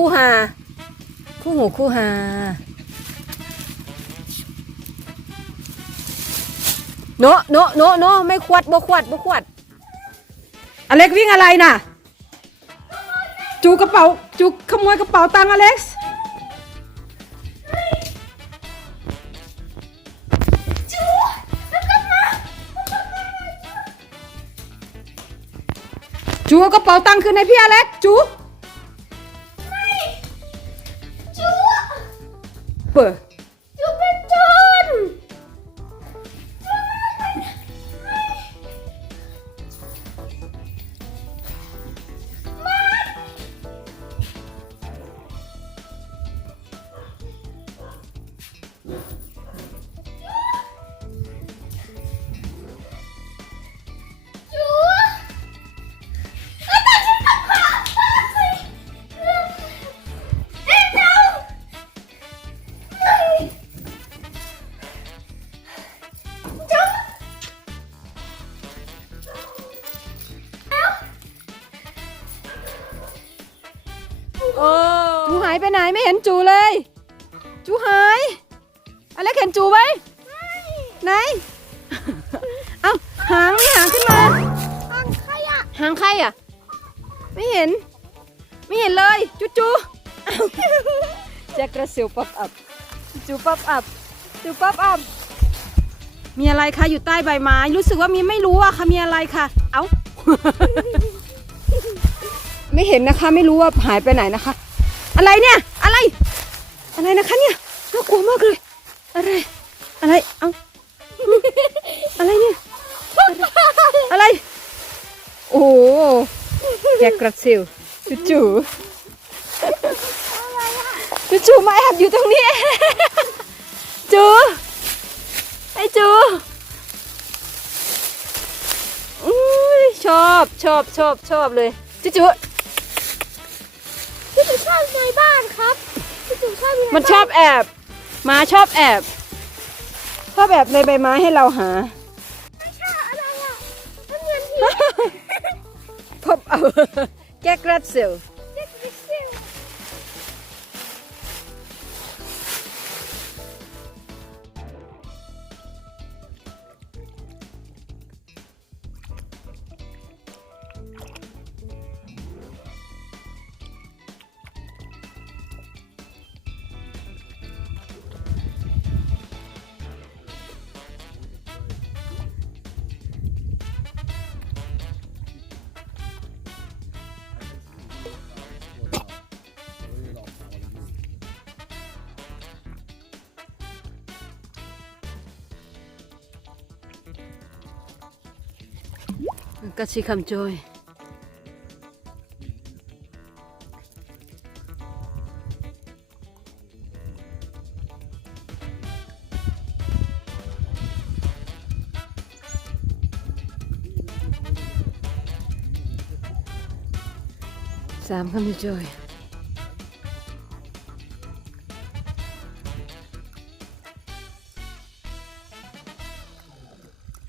คู่หูคู่หา โนโนโนโนไม่ขวดบ่ขวดบ่ขวด อเล็กวิ่งอะไรน่ะ จูกระเป๋า จูขโมยกระเป๋าตังค์อเล็กซ์จูแล้วก็มาจูกระเป๋าตังค์คืนให้พี่อเล็กจู เโอ้จูหายไปไหนไม่เห็นจูเลย จูหายอเล็กเห็นจูไหมไหน เอ้าหางนี่หางขึ้นมาทางขยะหางใครอะ ไม่เห็น ไม่เห็นเลย จูจูอ้าวแจ็คกระสิวป๊อปอัพจูป๊อปอัพจูป๊อปอัพมีอะไรคะอยู่ใต้ใบไม้ รู้สึกว่ามีไม่รู้อะค่ะมีอะไรค่ะ เอ้า ไม่เห็นนะคะ ไม่รู้ว่าหายไปไหนนะคะ อะไรเนี่ย อะไร อะไรนะคะเนี่ยน่ากลัวมากเลย อะไร อะไร เอ้าอะไรเนี่ย อะไร โอ้แจ็คกระซิลจู่ๆจู่มาแอบอยู่ตรงนี้จูไอจูอุ้ยชอบชอบชอบชอบเลยจู่พี่ จูชอบในบ้านครับพี่จูชอบในๆมันชอบแอบหมาชอบแอบชอบแอบในใบไม้ให้เราหา ไม่ชอบอะไรอะมันเหมือนผี พบเอาแจ็คกระซิลเกระชิคำจ